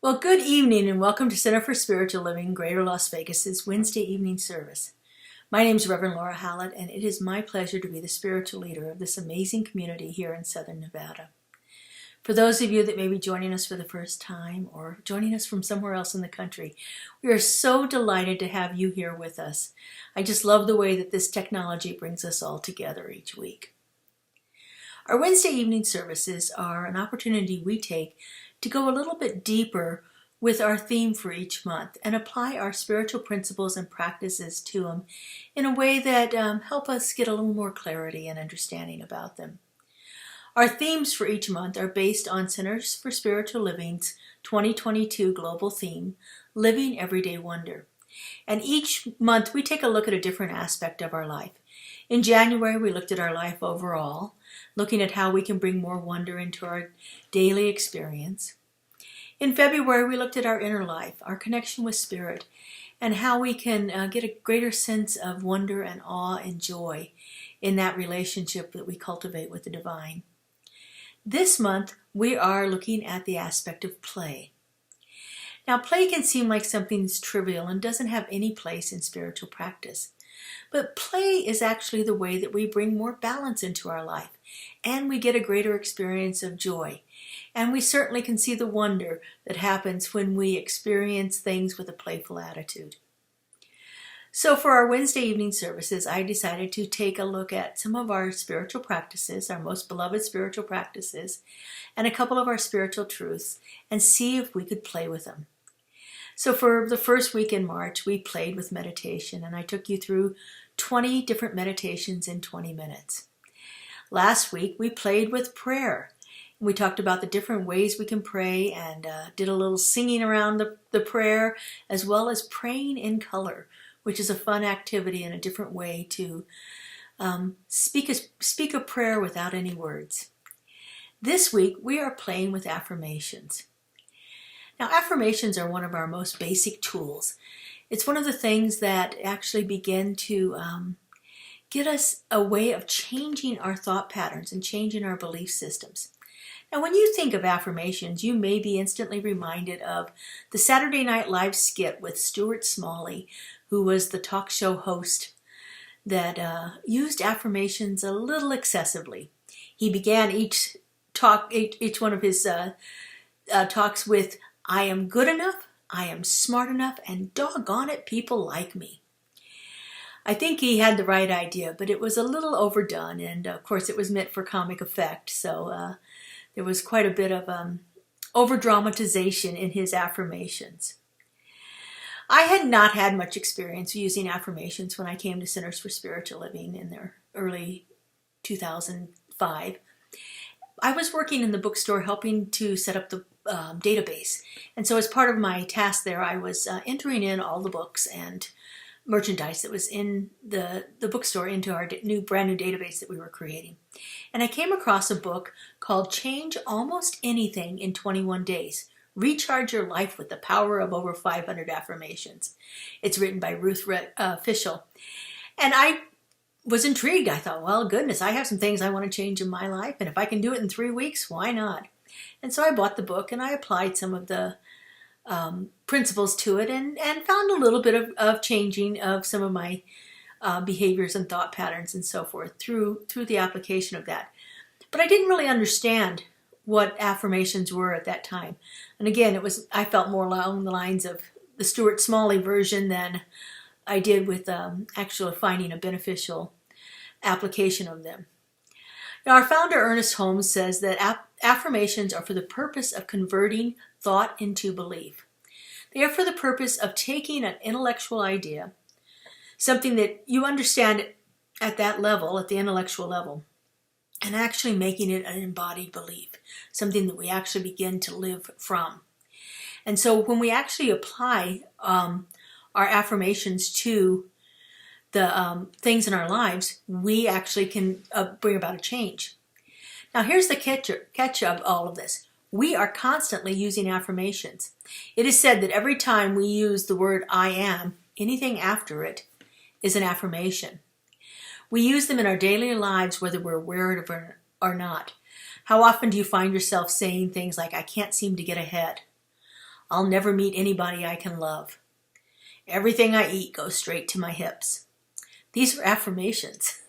Well, good evening and welcome to Center for Spiritual Living, Greater Las Vegas's Wednesday evening service. My name is Reverend Laura Hallett, and it is my pleasure to be the spiritual leader of this amazing community here in Southern Nevada. For those of you that may be joining us for the first time or joining us from somewhere else in the country, we are so delighted to have you here with us. I just love the way that this technology brings us all together each week. Our Wednesday evening services are an opportunity we take to go a little bit deeper with our theme for each month and apply our spiritual principles and practices to them in a way that help us get a little more clarity and understanding about them. Our themes for each month are based on Centers for Spiritual Living's 2022 global theme, Living Everyday Wonder. And each month we take a look at a different aspect of our life. In January, we looked at our life overall, looking at how we can bring more wonder into our daily experience. In February, we looked at our inner life, our connection with Spirit, and how we can get a greater sense of wonder and awe and joy in that relationship that we cultivate with the divine. This month, we are looking at the aspect of play. Now, play can seem like something that's trivial and doesn't have any place in spiritual practice. But play is actually the way that we bring more balance into our life, and we get a greater experience of joy. And we certainly can see the wonder that happens when we experience things with a playful attitude. So for our Wednesday evening services, I decided to take a look at some of our spiritual practices, our most beloved spiritual practices, and a couple of our spiritual truths, and see if we could play with them. So for the first week in March, we played with meditation, and I took you through 20 different meditations in 20 minutes. Last week, we played with prayer. We talked about the different ways we can pray and did a little singing around the prayer, as well as praying in color, which is a fun activity and a different way to speak a prayer without any words. This week, we are playing with affirmations. Now, affirmations are one of our most basic tools. It's one of the things that actually begin to get us a way of changing our thought patterns and changing our belief systems. Now, when you think of affirmations, you may be instantly reminded of the Saturday Night Live skit with Stuart Smalley, who was the talk show host that used affirmations a little excessively. He began each one of his talks with, "I am good enough, I am smart enough, and doggone it, people like me." I think he had the right idea, but it was a little overdone, and of course it was meant for comic effect, so there was quite a bit of over-dramatization in his affirmations. I had not had much experience using affirmations when I came to Centers for Spiritual Living in the early 2005. I was working in the bookstore helping to set up the database. And so as part of my task there, I was entering in all the books and merchandise that was in the bookstore into our brand new database that we were creating. And I came across a book called Change Almost Anything in 21 Days. Recharge Your Life with the Power of Over 500 Affirmations. It's written by Ruth Fischel. And I was intrigued. I thought, well, goodness, I have some things I want to change in my life. And if I can do it in 3 weeks, why not? And so I bought the book and I applied some of the principles to it and found a little bit of changing of some of my behaviors and thought patterns and so forth through the application of that. But I didn't really understand what affirmations were at that time. And again, I felt more along the lines of the Stuart Smalley version than I did with actually finding a beneficial application of them. Now, our founder, Ernest Holmes, says that affirmations are for the purpose of converting thought into belief. They are for the purpose of taking an intellectual idea, something that you understand at that level, at the intellectual level, and actually making it an embodied belief, something that we actually begin to live from. And so when we actually apply our affirmations to the things in our lives, we actually can bring about a change. Now, here's the catch of all of this. We are constantly using affirmations. It is said that every time we use the word I am, anything after it is an affirmation. We use them in our daily lives whether we're aware of it or not. How often do you find yourself saying things like, I can't seem to get ahead? I'll never meet anybody I can love. Everything I eat goes straight to my hips. These are affirmations.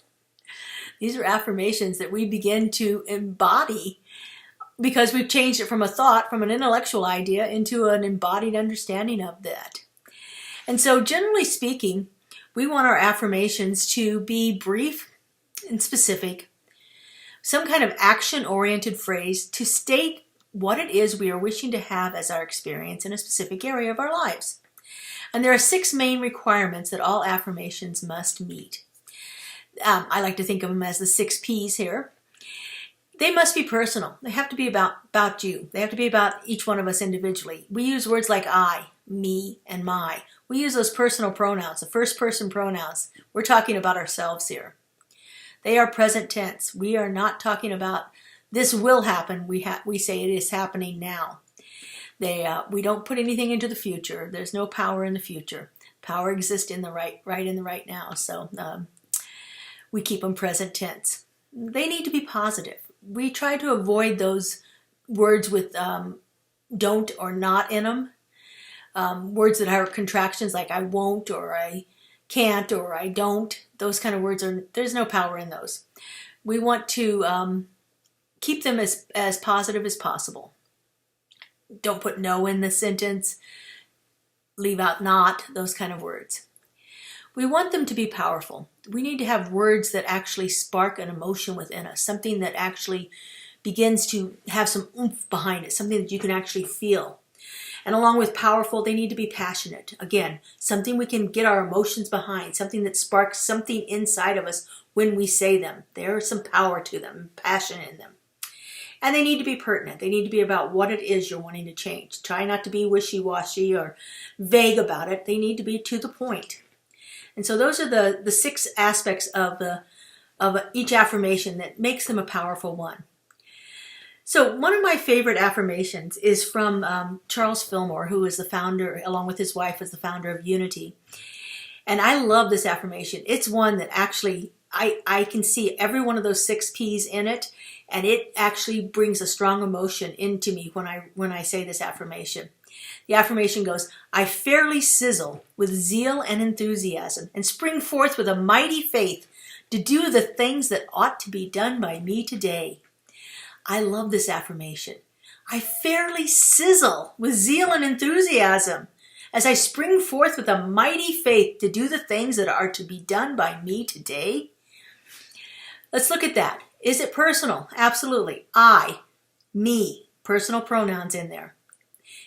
These are affirmations that we begin to embody because we've changed it from a thought, from an intellectual idea, into an embodied understanding of that. And so generally speaking, we want our affirmations to be brief and specific, some kind of action-oriented phrase to state what it is we are wishing to have as our experience in a specific area of our lives. And there are 6 main requirements that all affirmations must meet. I like to think of them as the 6 P's here. They must be personal. They have to be about you. They have to be about each one of us individually. We use words like I, me, and my. We use those personal pronouns, the first person pronouns. We're talking about ourselves here. They are present tense. We are not talking about this will happen. We say it is happening now. We don't put anything into the future. There's no power in the future. Power exists in the right in the right now. So we keep them present tense. They need to be positive. We try to avoid those words with don't or not in them. Words that have contractions like I won't or I can't or I don't. Those kind of words there's no power in those. We want to keep them as positive as possible. Don't put no in the sentence. Leave out not, those kind of words. We want them to be powerful. We need to have words that actually spark an emotion within us, something that actually begins to have some oomph behind it, something that you can actually feel. And along with powerful, they need to be passionate. Again, something we can get our emotions behind, something that sparks something inside of us when we say them. There is some power to them, passion in them. And they need to be pertinent. They need to be about what it is you're wanting to change. Try not to be wishy-washy or vague about it. They need to be to the point. And so those are the 6 aspects of each affirmation that makes them a powerful one. So one of my favorite affirmations is from Charles Fillmore, who is the founder, along with his wife, is the founder of Unity. And I love this affirmation. It's one that actually, I can see every one of those 6 P's in it, and it actually brings a strong emotion into me when I say this affirmation. The affirmation goes, I fairly sizzle with zeal and enthusiasm and spring forth with a mighty faith to do the things that ought to be done by me today. I love this affirmation. I fairly sizzle with zeal and enthusiasm as I spring forth with a mighty faith to do the things that are to be done by me today. Let's look at that. Is it personal? Absolutely. I, me, personal pronouns in there.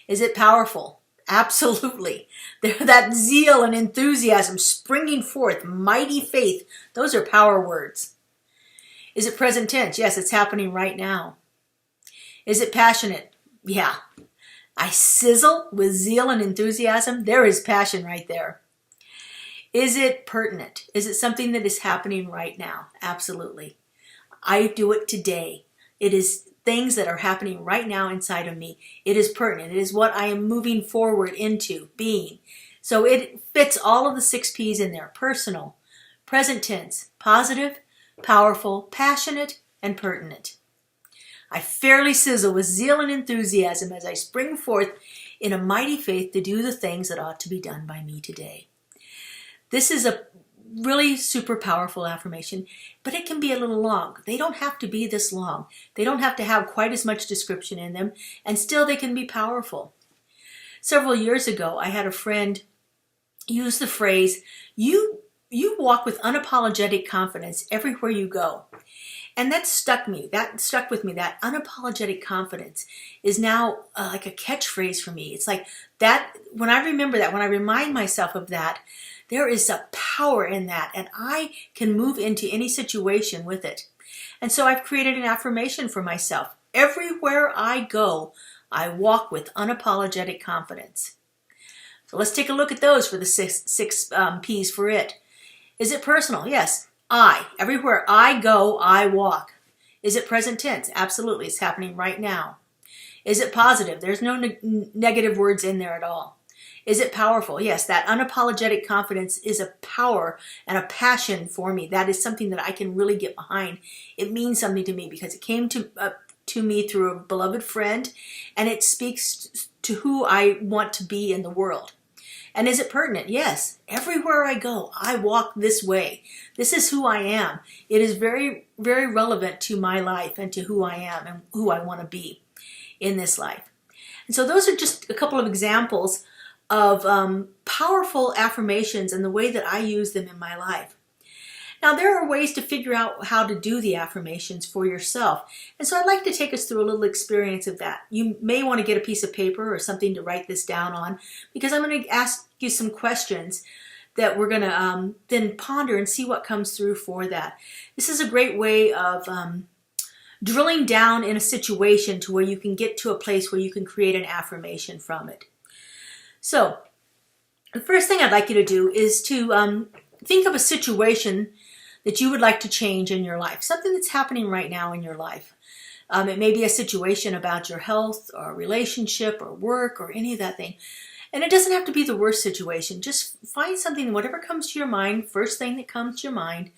Is it powerful? Absolutely. That zeal and enthusiasm springing forth, mighty faith, those are power words. Is it present tense? Yes, it's happening right now. Is it passionate? Yeah. I sizzle with zeal and enthusiasm. There is passion right there. Is it pertinent? Is it something that is happening right now? Absolutely. I do it today. It is things that are happening right now inside of me. It is pertinent. It is what I am moving forward into being. So it fits all of the 6 P's in there. Personal, present tense, positive, powerful, passionate, and pertinent. I fairly sizzle with zeal and enthusiasm as I spring forth in a mighty faith to do the things that ought to be done by me today. This is a really super powerful affirmation, but it can be a little long. They don't have to be this long. They don't have to have quite as much description in them, and still they can be powerful. Several years ago, I had a friend use the phrase, you walk with unapologetic confidence everywhere you go. And that stuck with me. That unapologetic confidence is now like a catchphrase for me. It's like that, when I remember that, when I remind myself of that, there is a power in that, and I can move into any situation with it. And so I've created an affirmation for myself. Everywhere I go, I walk with unapologetic confidence. So let's take a look at those for the six P's for it. Is it personal? Yes. I. Everywhere I go, I walk. Is it present tense? Absolutely. It's happening right now. Is it positive? There's no negative words in there at all. Is it powerful? Yes, that unapologetic confidence is a power and a passion for me. That is something that I can really get behind. It means something to me because it came to me through a beloved friend, and it speaks to who I want to be in the world. And is it pertinent? Yes. Everywhere I go, I walk this way. This is who I am. It is very, very relevant to my life and to who I am and who I want to be in this life. And so those are just a couple of examples of powerful affirmations and the way that I use them in my life. Now, there are ways to figure out how to do the affirmations for yourself. And so I'd like to take us through a little experience of that. You may want to get a piece of paper or something to write this down on, because I'm going to ask you some questions that we're going to then ponder and see what comes through for that. This is a great way of drilling down in a situation to where you can get to a place where you can create an affirmation from it. So, the first thing I'd like you to do is to think of a situation that you would like to change in your life, something that's happening right now in your life. It may be a situation about your health or relationship or work or any of that thing. And it doesn't have to be the worst situation. Just find something, whatever comes to your mind, first thing that comes to your mind,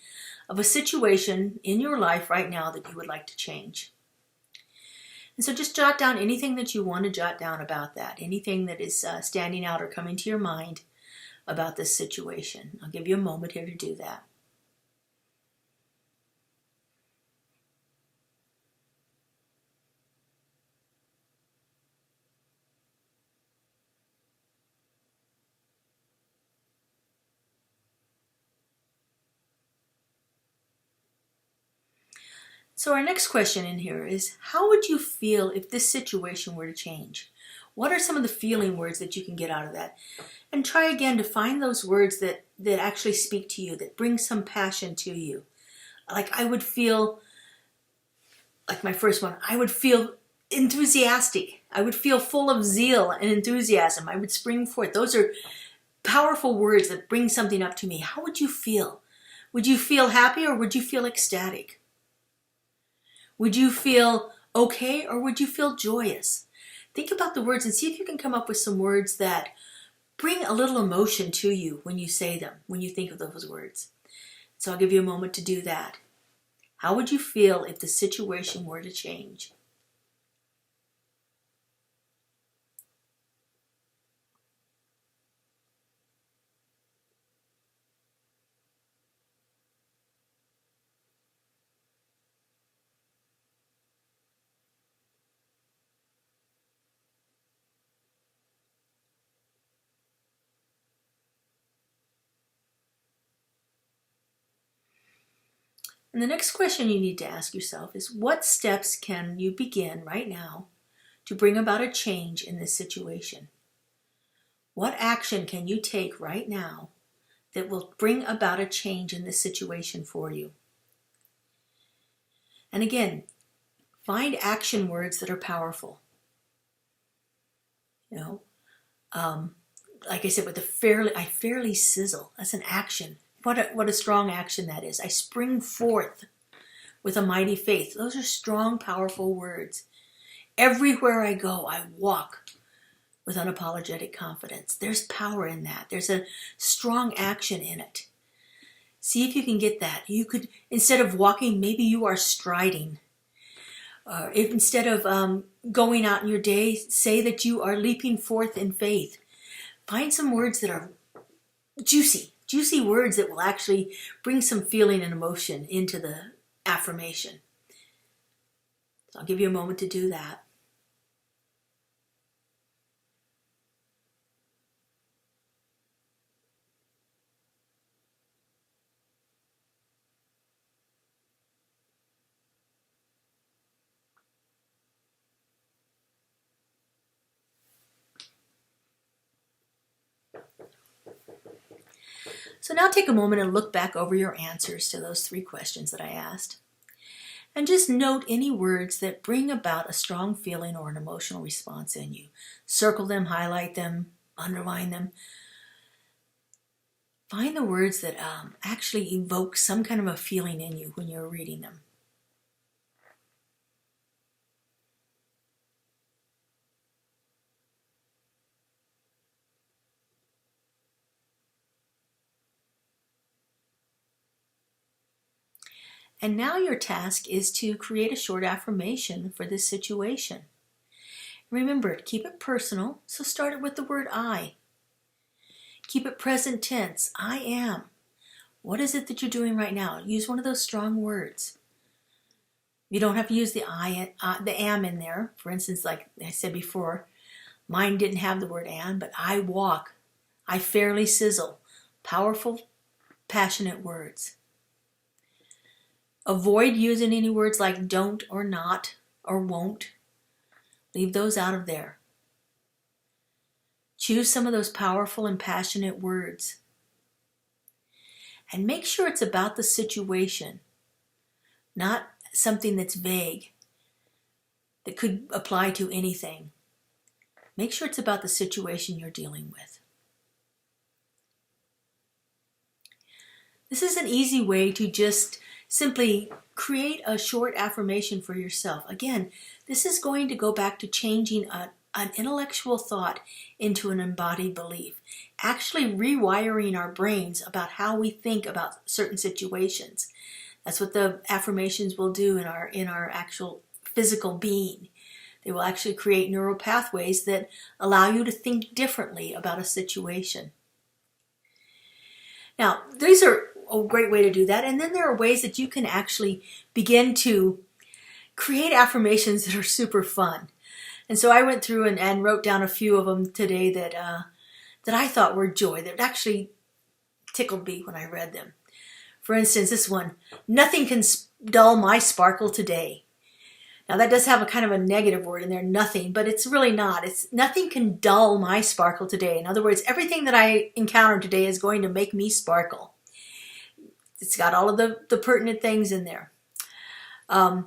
of a situation in your life right now that you would like to change. And so just jot down anything that you want to jot down about that, anything that is standing out or coming to your mind about this situation. I'll give you a moment here to do that. So our next question in here is, how would you feel if this situation were to change? What are some of the feeling words that you can get out of that? And try again to find those words that actually speak to you, that bring some passion to you. Like I would feel, like my first one, I would feel enthusiastic. I would feel full of zeal and enthusiasm. I would spring forth. Those are powerful words that bring something up to me. How would you feel? Would you feel happy or would you feel ecstatic? Would you feel okay or would you feel joyous? Think about the words and see if you can come up with some words that bring a little emotion to you when you say them, when you think of those words. So I'll give you a moment to do that. How would you feel if the situation were to change? And the next question you need to ask yourself is, what steps can you begin right now to bring about a change in this situation? What action can you take right now that will bring about a change in this situation for you? And again, find action words that are powerful. You know, like I said, with I fairly sizzle. That's an action. What a strong action that is. I spring forth with a mighty faith. Those are strong, powerful words. Everywhere I go, I walk with unapologetic confidence. There's power in that. There's a strong action in it. See if you can get that. You could, instead of walking, maybe you are striding. If instead of going out in your day, say that you are leaping forth in faith. Find some words that are juicy words that will actually bring some feeling and emotion into the affirmation. So I'll give you a moment to do that. So now take a moment and look back over your answers to those 3 questions that I asked. And just note any words that bring about a strong feeling or an emotional response in you. Circle them, highlight them, underline them. Find the words that actually evoke some kind of a feeling in you when you're reading them. And now your task is to create a short affirmation for this situation. Remember, keep it personal, so start it with the word I. Keep it present tense. I am. What is it that you're doing right now? Use one of those strong words. You don't have to use the am in there. For instance, like I said before, mine didn't have the word am, but I walk. I fairly sizzle. Powerful, passionate words. Avoid using any words like don't or not or won't. Leave those out of there. Choose some of those powerful and passionate words. And make sure it's about the situation, not something that's vague, that could apply to anything. Make sure it's about the situation you're dealing with. This is an easy way to just simply create a short affirmation for yourself. Again, this is going to go back to changing an intellectual thought into an embodied belief. Actually rewiring our brains about how we think about certain situations. That's what the affirmations will do in our actual physical being. They will actually create neural pathways that allow you to think differently about a situation. Now, these are a great way to do that. And then there are ways that you can actually begin to create affirmations that are super fun. And so I went through and wrote down a few of them today that I thought were joy, that actually tickled me when I read them. For instance, this one, nothing can dull my sparkle today. Now that does have a kind of a negative word in there, nothing, but it's really not. It's nothing can dull my sparkle today. In other words, everything that I encounter today is going to make me sparkle. It's got all of the pertinent things in there. I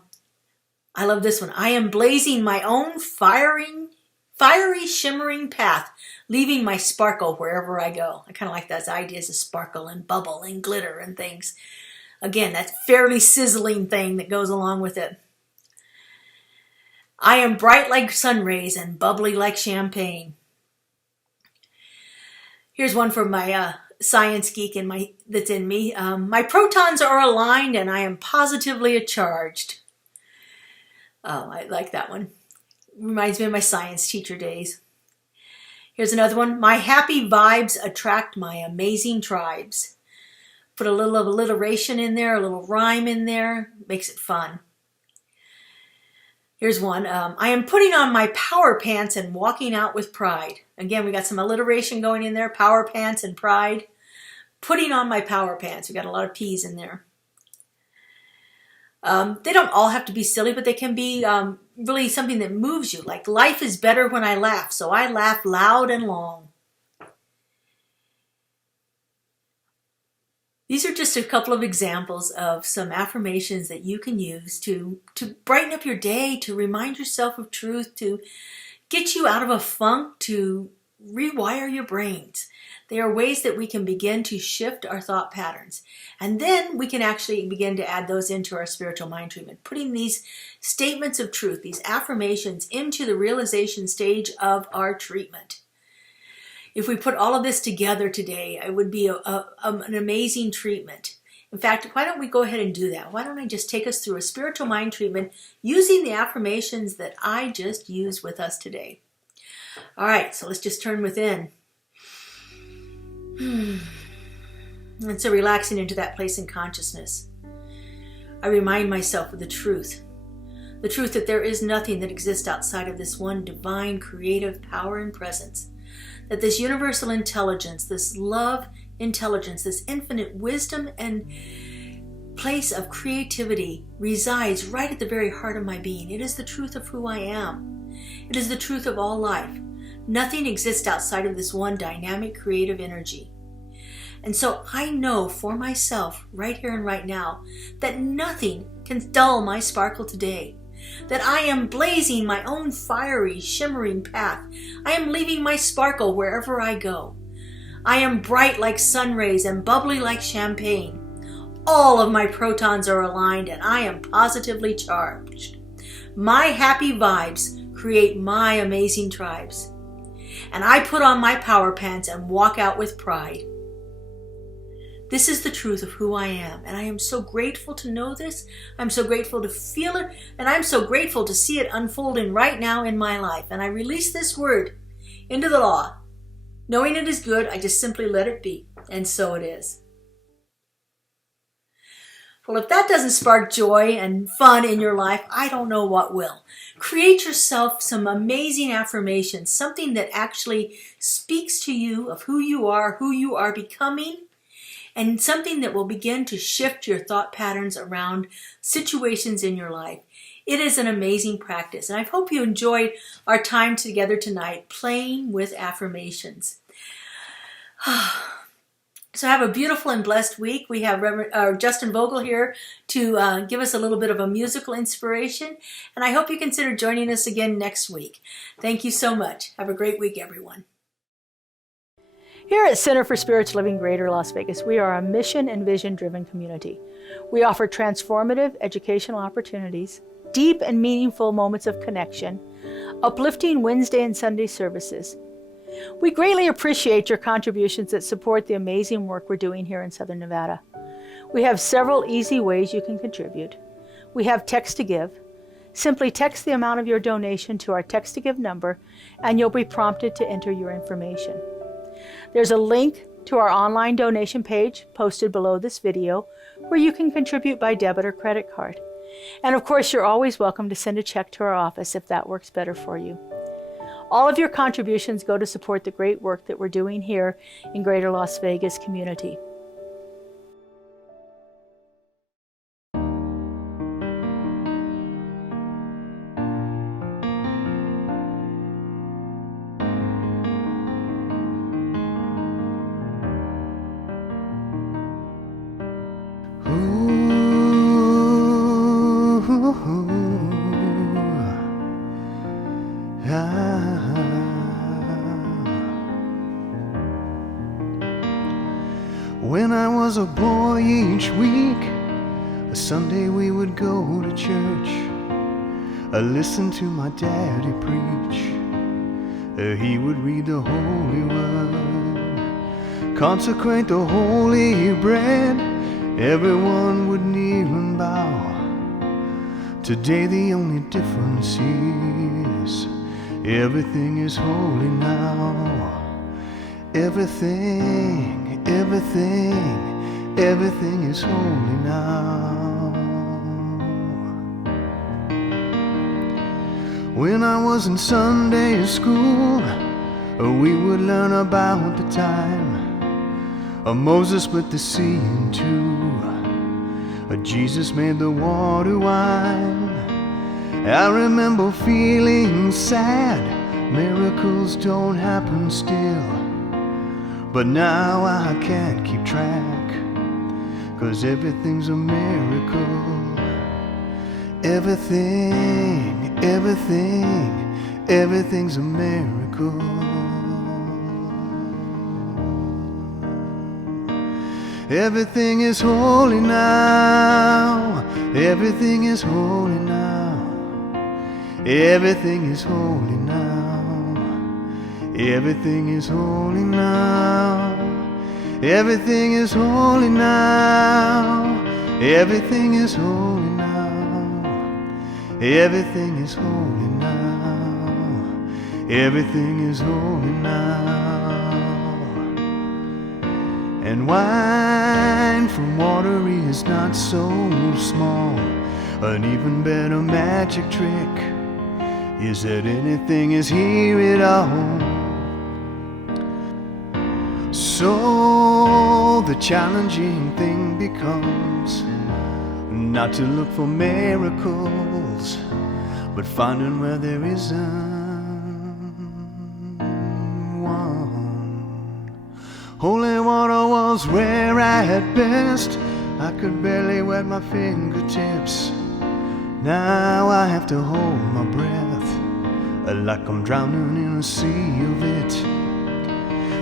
love this one. I am blazing my own fiery, shimmering path, leaving my sparkle wherever I go. I kind of like those ideas of sparkle and bubble and glitter and things. Again, that fairly sizzling thing that goes along with it. I am bright like sun rays and bubbly like champagne. Here's one from my science geek that's in me. My protons are aligned and I am positively charged. Oh, I like that one. Reminds me of my science teacher days. Here's another one. My happy vibes attract my amazing tribes. Put a little of alliteration in there, a little rhyme in there. Makes it fun. Here's one. I am putting on my power pants and walking out with pride. Again, we got some alliteration going in there. Power pants and pride. Putting on my power pants. We got a lot of P's in there. They don't all have to be silly, but they can be really something that moves you. Like, life is better when I laugh, so I laugh loud and long. These are just a couple of examples of some affirmations that you can use to brighten up your day, to remind yourself of truth, to get you out of a funk, to rewire your brains. They are ways that we can begin to shift our thought patterns. And then we can actually begin to add those into our spiritual mind treatment, putting these statements of truth, these affirmations, into the realization stage of our treatment. If we put all of this together today, it would be an amazing treatment. In fact, why don't we go ahead and do that? Why don't I just take us through a spiritual mind treatment using the affirmations that I just used with us today. All right, so let's just turn within. And so relaxing into that place in consciousness, I remind myself of the truth that there is nothing that exists outside of this one divine creative power and presence, that this universal intelligence, this love intelligence, this infinite wisdom and place of creativity resides right at the very heart of my being. It is the truth of who I am. It is the truth of all life. Nothing exists outside of this one dynamic creative energy. And so I know for myself right here and right now that nothing can dull my sparkle today. That I am blazing my own fiery, shimmering path. I am leaving my sparkle wherever I go. I am bright like sun rays and bubbly like champagne. All of my protons are aligned and I am positively charged. My happy vibes create my amazing tribes. And I put on my power pants and walk out with pride. This is the truth of who I am, and I am so grateful to know this. I'm so grateful to feel it, and I'm so grateful to see it unfolding right now in my life. And I release this word into the law. Knowing it is good, I just simply let it be, and so it is. Well, if that doesn't spark joy and fun in your life, I don't know what will. Create yourself some amazing affirmations, something that actually speaks to you of who you are becoming, and something that will begin to shift your thought patterns around situations in your life. It is an amazing practice, and I hope you enjoyed our time together tonight playing with affirmations. So have a beautiful and blessed week. We have Justin Vogel here to give us a little bit of a musical inspiration, and I hope you consider joining us again next week. Thank you so much. Have a great week, everyone. Here at Center for Spiritual Living Greater Las Vegas, we are a mission and vision-driven community. We offer transformative educational opportunities, deep and meaningful moments of connection, uplifting Wednesday and Sunday services. We greatly appreciate your contributions that support the amazing work we're doing here in Southern Nevada. We have several easy ways you can contribute. We have text to give. Simply text the amount of your donation to our text to give number, and you'll be prompted to enter your information. There's a link to our online donation page posted below this video where you can contribute by debit or credit card. And of course, you're always welcome to send a check to our office if that works better for you. All of your contributions go to support the great work that we're doing here in Greater Las Vegas community. When I was a boy, each week, a Sunday we would go to church. I listened to my daddy preach. He would read the holy word, consecrate the holy bread. Everyone would kneel and bow. Today the only difference is everything is holy now. Everything is holy now. When I was in Sunday school, we would learn about the time Moses split the sea in two. Jesus made the water wine. I remember feeling sad. Miracles don't happen still. But now I can't keep track, 'cause everything's a miracle. Everything's a miracle. Everything is holy now. Everything is holy now. Everything is holy now. Everything is holy now. Everything is holy now. Everything is holy now. Everything is holy now. Everything is holy now. And wine from water is not so small. An even better magic trick is that anything is here at all. So the challenging thing becomes not to look for miracles, but finding where there isn't one. Holy water was rare at best. I could barely wet my fingertips. Now I have to hold my breath, like I'm drowning in a sea of it.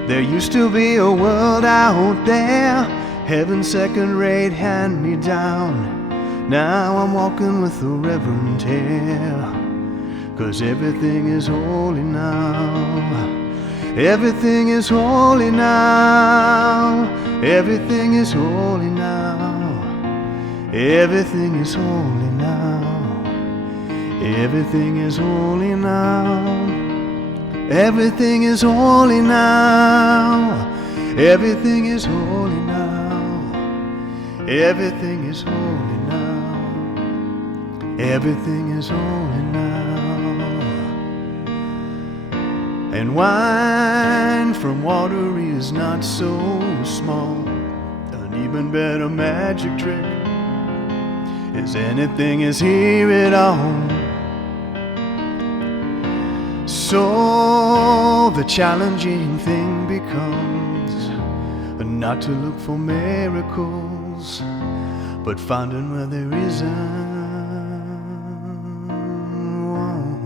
There used to be a world out there, heaven's second-rate hand-me-down. Now I'm walking with a reverent air, 'cause everything is holy now. Everything is holy now. Everything is holy now. Everything is holy now. Everything is holy now. Everything is holy now. Everything is holy now. Everything is holy now. Everything is holy now. And wine from water is not so small. An even better magic trick is anything is here at all. So the challenging thing becomes not to look for miracles, but finding where there isn't one.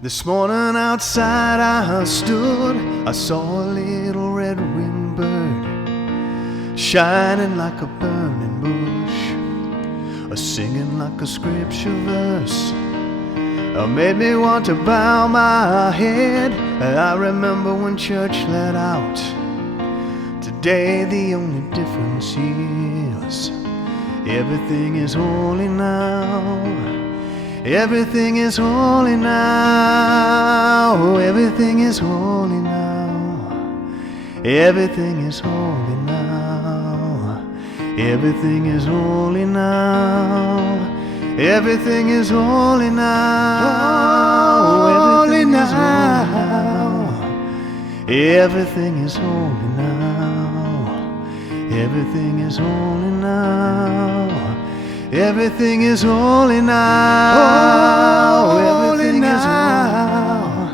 This morning outside I stood, I saw a little red-winged bird shining like a burning bush, singing like a scripture verse. Made me want to bow my head. I remember when church let out. Today the only difference is everything is holy now. Everything is holy now. Everything is holy now. Everything is holy now. Everything is holy now. Everything is holy now. Everything is holy now. Everything is holy now. Everything is holy now. Everything is holy now. Everything is holy now.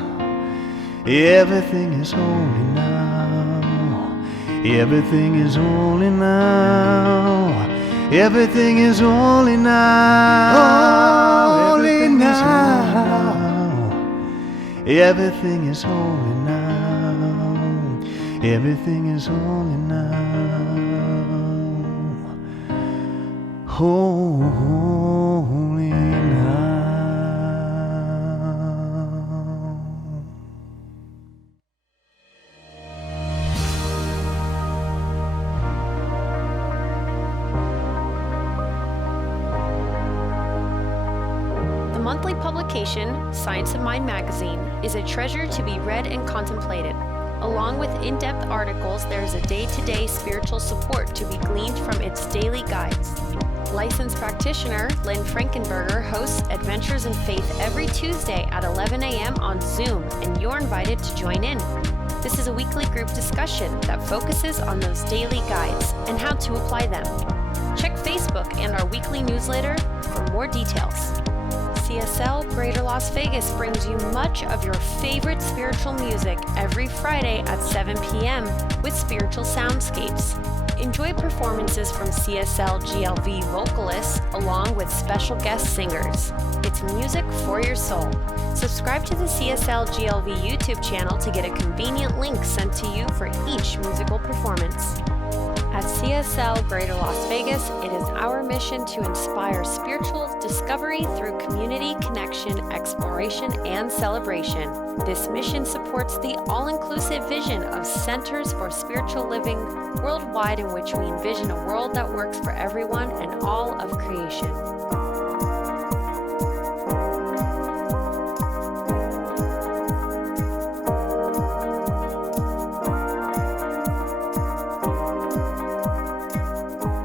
Everything is holy now. Everything is holy now. Everything is holy now. Holy now. Everything is holy now. Everything is holy now. Holy now. The monthly publication, Science of Mind magazine, is a treasure to be read and contemplated. Along with in-depth articles, there is a day-to-day spiritual support to be gleaned from its daily guides. Licensed practitioner Lynn Frankenberger hosts Adventures in Faith every Tuesday at 11 a.m. on Zoom, and you're invited to join in. This is a weekly group discussion that focuses on those daily guides and how to apply them. Check Facebook and our weekly newsletter for more details. CSL Greater Las Vegas brings you much of your favorite spiritual music every Friday at 7 p.m. with spiritual soundscapes. Enjoy performances from CSLGLV vocalists along with special guest singers. It's music for your soul. Subscribe to the CSLGLV YouTube channel to get a convenient link sent to you for each musical performance. At CSL Greater Las Vegas, it is our mission to inspire spiritual discovery through community connection, exploration, and celebration. This mission supports the all-inclusive vision of Centers for Spiritual Living worldwide, in which we envision a world that works for everyone and all of creation.